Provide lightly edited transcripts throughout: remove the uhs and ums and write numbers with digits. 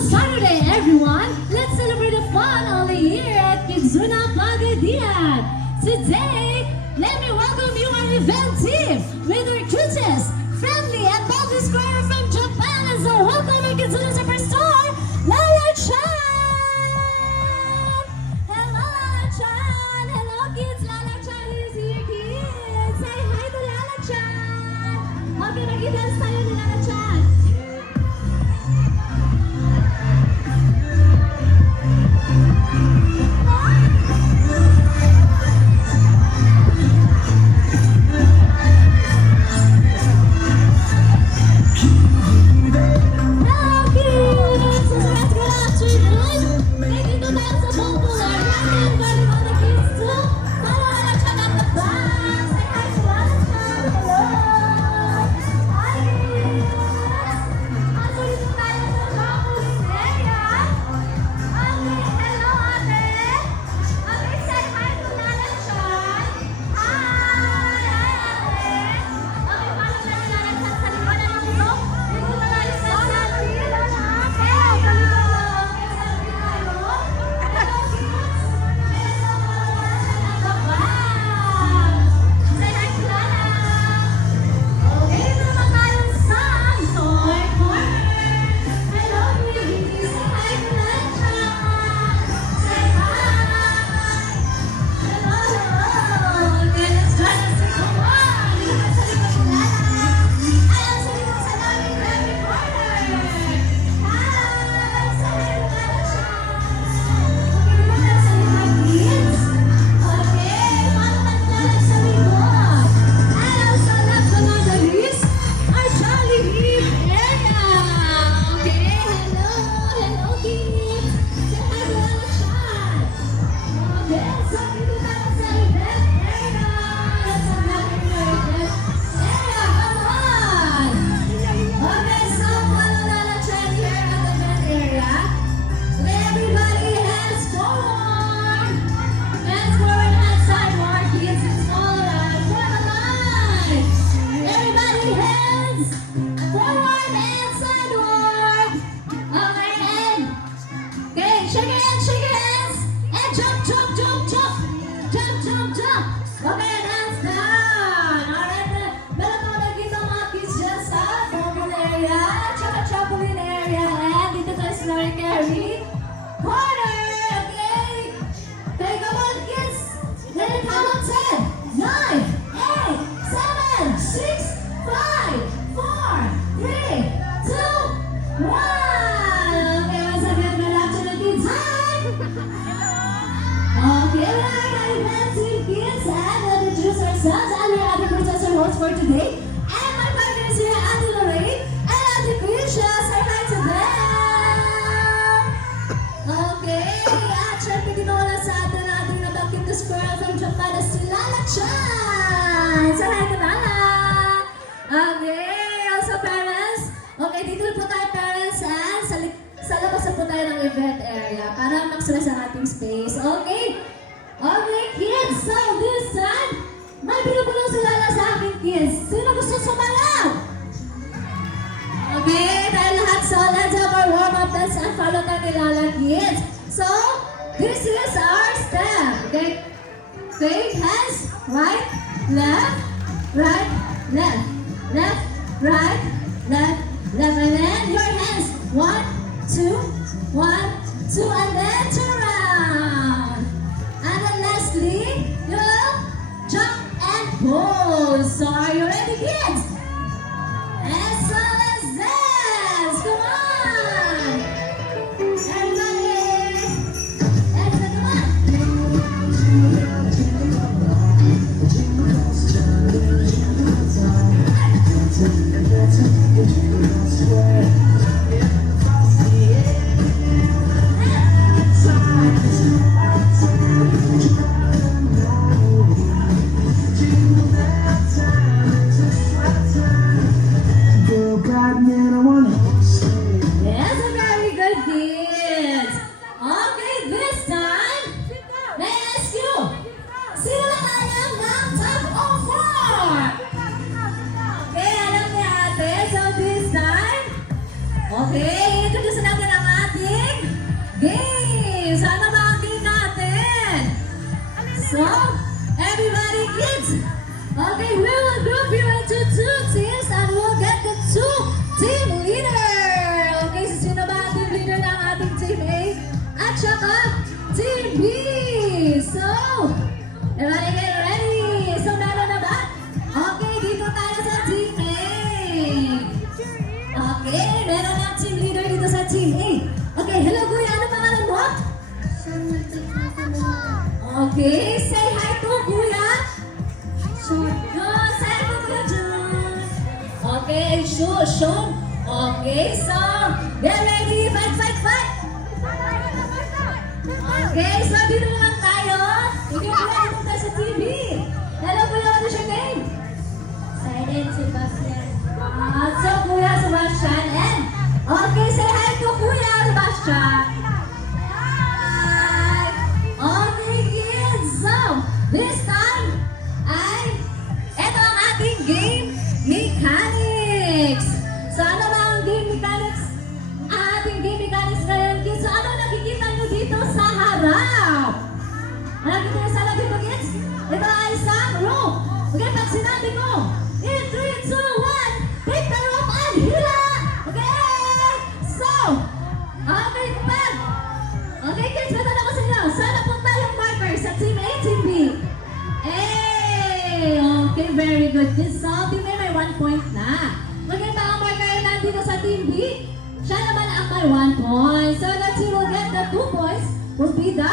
Saturday, everyone! Let's celebrate the fun only here at Kizuna Pagadian. Today, let me welcome you our event team with our cutest, friendly, and boldly square from Japan as a welcome our Kizuna superstar, Lala Chan! Hello, Lala Chan! Hello, kids! Lala Chan is here, kids! Say hi to Lala Chan! Okay, mag-dance tayo ni Lala Chan! For today, and my partners here, Ate Lorraine and Ate Krisha, say hi to them! Okay, at syempre dinawala sa atin natin na the cutest girl from Japan na si Lala Chan! Say hi to Lala! Okay, also parents, okay, dito po tayo parents, and sa labas na po tayo ng event area para maksala sa ating space, okay? Okay, kids, so this time, may pinupulong si Lala sa aking kids. Sino gusto sumalaw? Okay, tayo lahat. So, let's have our warm-up dance and follow tayo ni Lala kids. So, this is our step. Okay? Okay, hands, right, left, right, left, left, right, left, left, and then your hands. 1, 2, 1, 2, and then turn around. And then lastly, you jump and pose. So are you ready, kids? And so let's dance. Come on. Everybody. Let's go, come on. Okay, introduce natin ang game! Sana ba ang game natin? So, everybody kids, okay, we will group you into two teams and we'll get the two team leader. Okay, so sino ba ang team leader ng ating team A at saka team B? So, everybody get ready. So, meron na ba? Okay, dito tayo sa team A. Okay, meron ng team leader dito sa team A. Okay, hello kuya, ano pangalan mo? Okay, say hi to kuya. No, say hi to kuya Jun. Okay, Sean. Okay, so, get ready, fight, fight, fight. Okay, so dito naman tayo. Hindi ko na dito tayo sa TV. Hello kuya, what is your name? Silent Sebastian. So, Kuya Sebastian, and okay, say hi to Kuya Sebastian. Hi! Okay, kids, so, this time, eto ang ating game mechanics. So, ano ba ang game mechanics? Ang ating game mechanics ngayon, kids, so ano nakikita nyo dito sa harap? Ano nakikita nyo sa harap dito, kids? Ito ay isang rope. Okay, pag sinabi ko, in 3, 2, 1, take the rope and hila! Okay! So, okay, pag. Okay, kids, matanong ko sa inyo. Saan napunta yung marker? Sa team A, team B? Hey! Okay, very good. Kids, so team A may 1 point na. Maganda ang marker ay nandito sa team B. Siya naman ang may 1 point. So, the team will get the 2 points will be the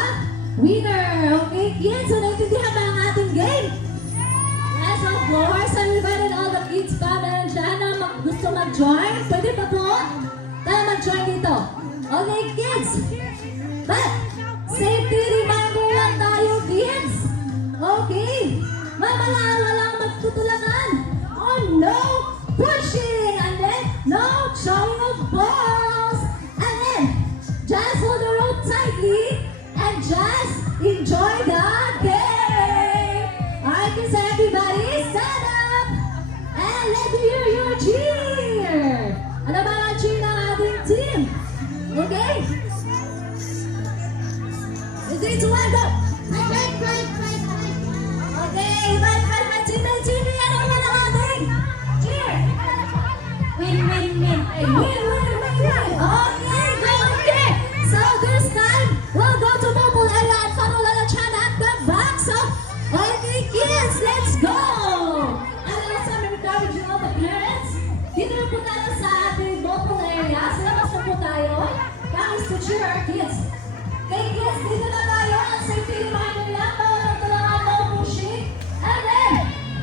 winner. Okay, kids, so naintindihan ba ang ating game? Yes, of course. I'm invited all the kids pa. Meron dyan na gusto mag-join. Pwede pa po? Tayo mag-join dito. Okay, kids. But, safety reminder lang tayo, kids. Okay. Mamala, walang magtutulangan. Oh, no pushing. And then, no throwing of balls. And then, just hold the rope tightly and just enjoy the game. Alright, kids, everybody, stand up and let me hear your cheer. Ano ba ang cheer ng ating team? Okay? 3, 2, 1, go! Okay, fight, team A, team B, ano ba ang ating cheer? Win. Win. Okay, go here. So this time, we'll go to mobile area and follow Lala Chan at the back. So, okay, kids, let's go. And also, may encourage you all the parents. Dito na po tayo sa ating mobile area. Sa labas na po tayo. That is to cheer our kids. Okay, kids, dito na tayo. Ang safety reminder lang. Bawal tulungan, no pushing. And then,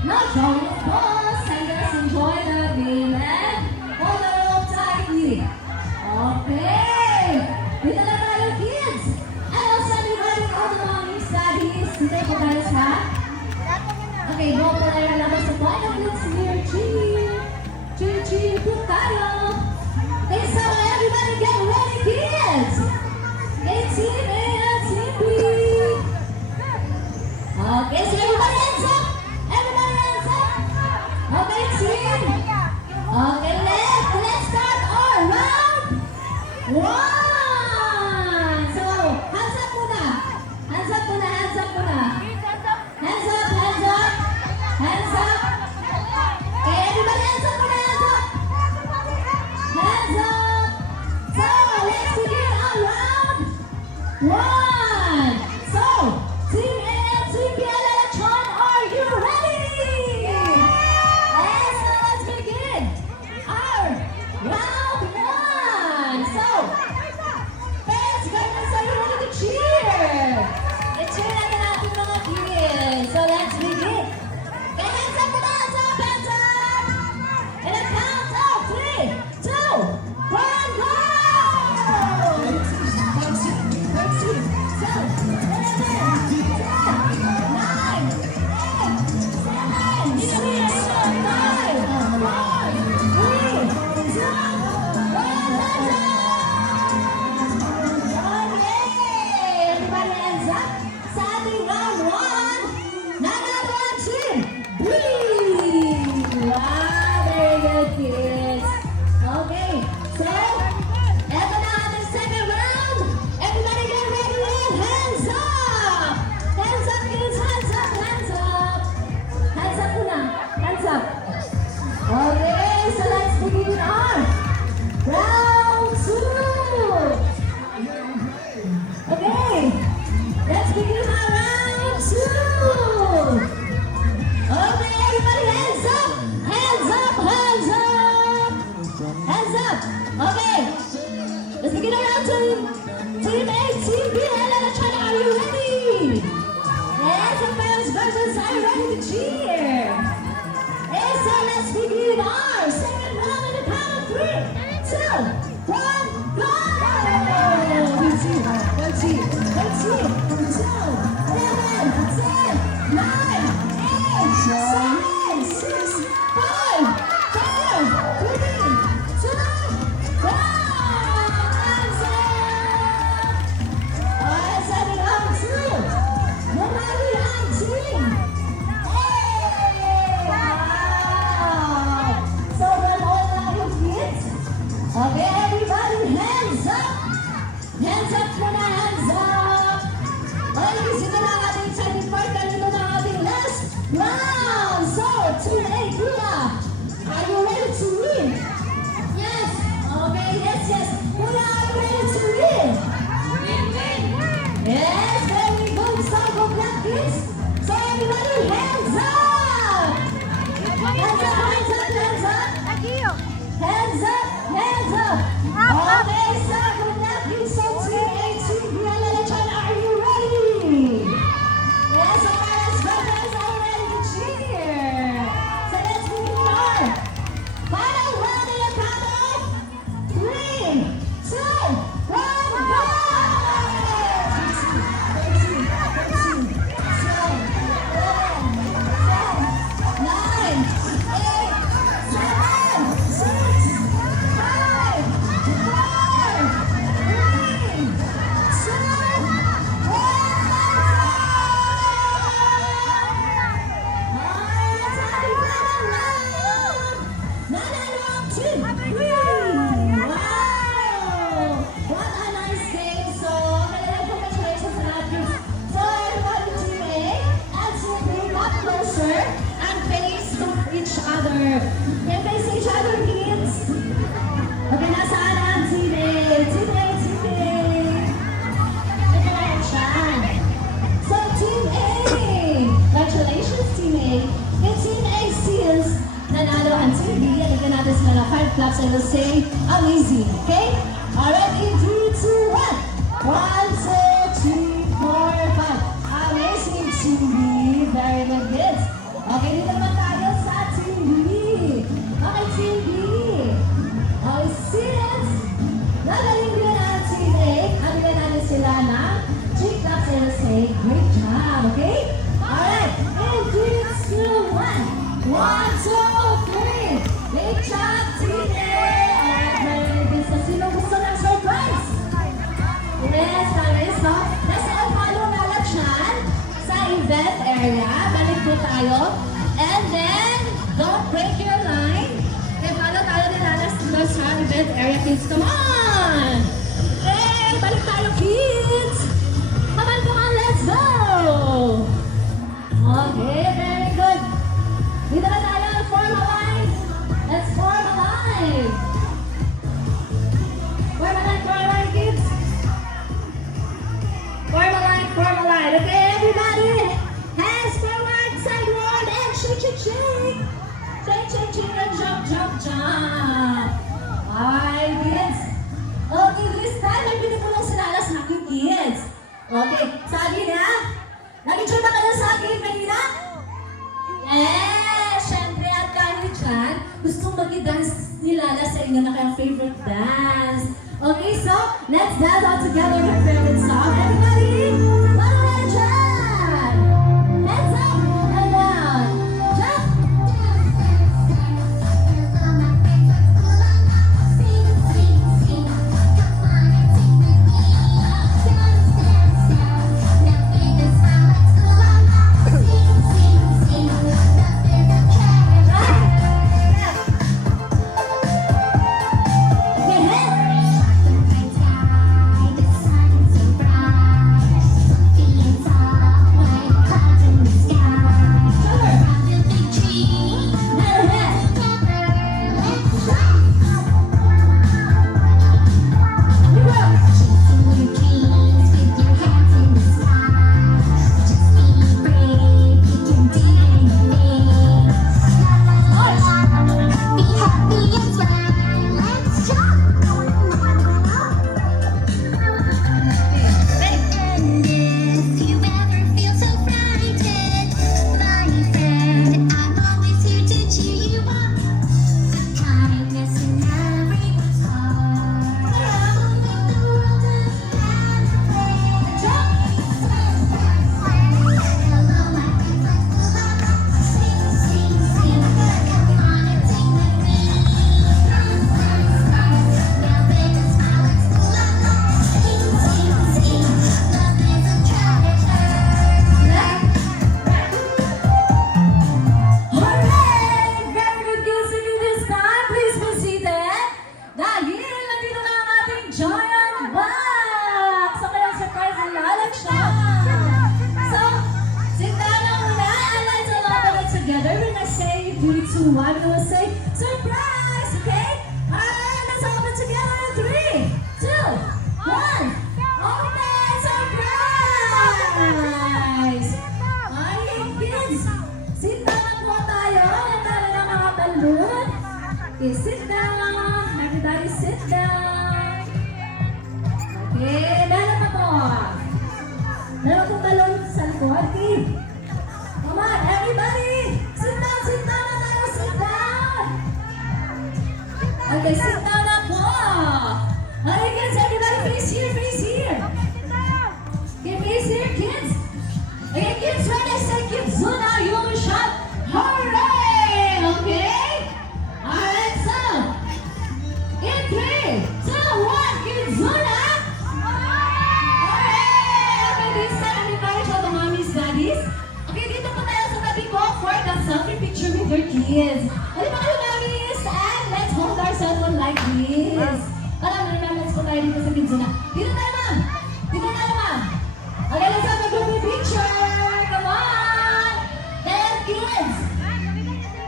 no throwing of balls. And just enjoy the game. And hold the rope tightly. Okay. Dito na tayo, kids. And also, regarding all the mommy studies, dito po tayo sa... Okay, go po tayo labas sa point of let's hear cheer. Cheer po tayo. Okay, so everybody get ready, kids. Okay, team A and team B. Okay, so everybody hands up. Everybody hands up. Okay, team. Okay, let's start our round 1. So, hands up muna. Hands up muna. Hands up. Okay, everybody hands up muna. Hands up. So, let's begin our round 1. So, team A and team B, Electron, are you ready? Yes, so let's begin our round 1. So, parents, guys, are you ready to cheer? Let's cheer natin ating mga kids. So, let's begin. Okay, hands up muna, hands up. And a count of 3, 2, 1, go! 1, 2, 3. Okay. Let's begin our round team. Team A, Team B, Helena China, are you ready? Yes, the fans versus are you ready to cheer? Okay, so let's begin our second round in the count of 3, 2, 1, go! Good team, good team, good team. 2, 11, 10, 9, 8, 7, 6, 5, 4, 3, 2, 1. Alright, second round 2. Numali ang team. Hey! Wow! So when all now you hit. Okay, everybody, hands up! Hands up muna, hands up! Okay, sino na ang ating second part? Kanino na ang ating last round? So, Team A, Kuya, are you ready to win? Yes! Okay, yes, yes. Kuya, are you ready to win? Yes, very good. So, go black kids. So, everybody, hands up! Hands up, hands up, hands up! Hands up, hands up! Okay, so, go black kids. So, Team A, Team B, Helena China, are you ready? Yes, our parents, brothers are ready to cheer. So, let's begin our final round in the count of 3, 2, 1, go! 5 claps and we'll say amazing, okay? Alright, in 3, 2, 1. 1, 2, 3, 4, 5. Amazing, Team B. Very good, kids. Okay, dito naman tayo sa Team B. Okay, Team B. Okay, since nagaling din ang Team A, ano ba natin sila na 3 claps and we'll say great job, okay? Alright, in 3, 2, 1. 1, 2, 3. Great job, Team A! Alright, very good. So, sino gusto ng surprise? Yes, promise, no? Let's all follow Lala Chan sa event area. Balik po tayo. And then, don't break your line. Okay, follow tayo ni Lala sa event area, kids. Come on! Hey, balik tayo, kids! Come on, let's go! Okay, very good. Dito na tayo, form a line. Let's form a line. Form a line, kids. Form a line. Okay, everybody. Hands forward, sideward, and shake, shake, shake. Shake, shake, shake, and jump, jump, jump. Alright, kids. Okay, this time, may pinipulong sinala sa aking kids. Okay, sabi na. Nag-tune na kayo sa akin kanina? Yes, syempre at kahit dyan, gustong mag-dance ni Lala sa inyo na kayong favorite dance. Okay, so let's dance all together your favorite song. Everybody, follow Lala dyan! Hands up and down. Jump! Bright, the sun is so bright. to 1, we will say surprise, okay? Alright, let's open together in 3, 2, 1. Open surprise! Okay, kids, sit down na po tayo. Nagtala ng mga balloon. Okay, sit down. Everybody sit down. Okay, dala pa po. Dala po balloon sa likod. Okay. Come on, everybody! Sit down na tayo, sit down! Okay, sit down na po! Okay, kids, everybody face here, face here! Okay, face here, kids! Okay, kids, when I say Kidzuna, you will shout, hooray! Okay? Alright, so, in 3, 2, 1, Kidzuna! Hooray! Okay, this time, encourage all the mommies, daddies. Okay, dito po tayo sa tabi ko for the selfie picture with your kids. Ano pa kayo, mommies? And let's hold our cell phone like this. Para may moments po tayo dito sa Kidzuna. Dito tayo, ma'am. Dito tayo, ma'am. Okay, let's have a group picture. Come on. 10 kids.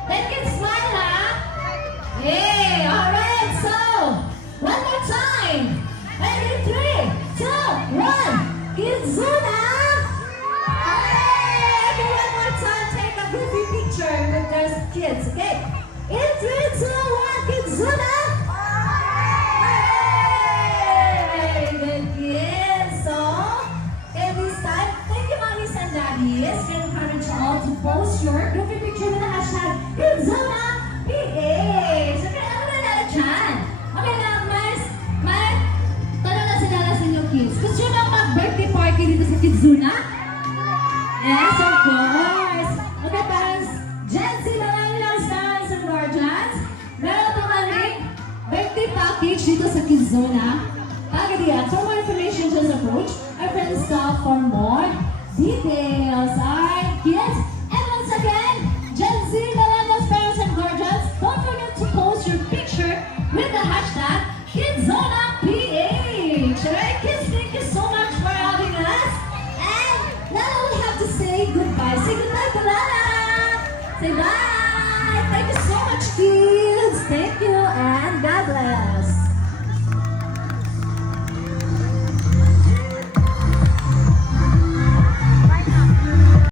10 kids smile, ha? Hey, alright. So, one more time. And in 3, 2, 1. Kidzuna. Okay, one more time. Take a goofy picture with those kids, okay? In 3, 2, 1, Kidzuna! Hooray! Good kids. So, okay, this time, thank you, mommies and daddies. Can encourage you all to post your goofy picture with the hashtag KidzunaPH. Okay, ano na natin dyan? Okay lang, may tanong na sinala sa inyo, kids. Gusto nyo mag-birthday party dito sa Kidzuna? Yes, of course. Okay, parents, Gen Z, millennials, parents, and guardians, meron po kami birthday package dito sa Kidzuna. Agad for more information, just approach our friends staff for more details. Alright, kids. And once again, Gen Z, millennials, parents, and guardians, don't forget to post your picture with the hashtag KidzunaPH. Alright, kids, thank you so much for having us. And now we have to say goodbye. Say goodbye to Lala. Say bye.